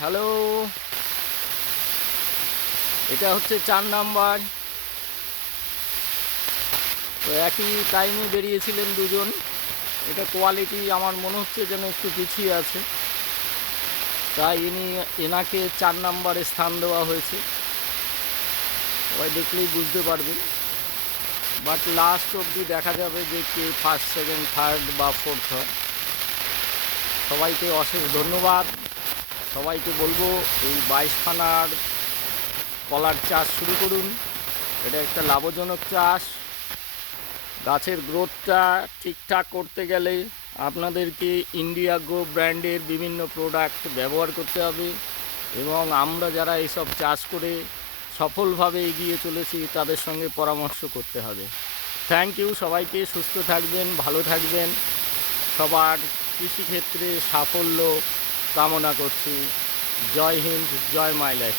Hello, এটা হচ্ছে 4 number. তো একই টাইমে বেরিয়েছিলেন দুজন। এটা কোয়ালিটি আমার মনে হচ্ছে যেন একটু পিছিয়ে আছে, তাই এনাকে 4 নাম্বারে স্থান দেওয়া হয়েছে। সবাই দেখলেই বুঝতে পারবেন, বাট লাস্ট অবধি দেখা যাবে যে কে ফার্স্ট, সেকেন্ড, থার্ড বা ফোর্থ হয়। সবাইকে অশেষ ধন্যবাদ। সবাইকে বলবো এই 22 ফানার কলার চাষ শুরু করুন। এটা একটা লাভজনক চাষ। গাছের গ্রোথটা ঠিকঠাক করতে গেলে আপনাদেরকে ইন্ডিয়া গ্রো ব্র্যান্ডের বিভিন্ন প্রোডাক্ট ব্যবহার করতে হবে, এবং আমরা যারা এইসব চাষ করে সফলভাবে এগিয়ে চলেছি তাদের সঙ্গে পরামর্শ করতে হবে। থ্যাংক ইউ সবাইকে। সুস্থ থাকবেন, ভালো থাকবেন। সবার কৃষিক্ষেত্রে সাফল্য কামনা করছি। জয় হিন্দ, জয় মাই লাইফ।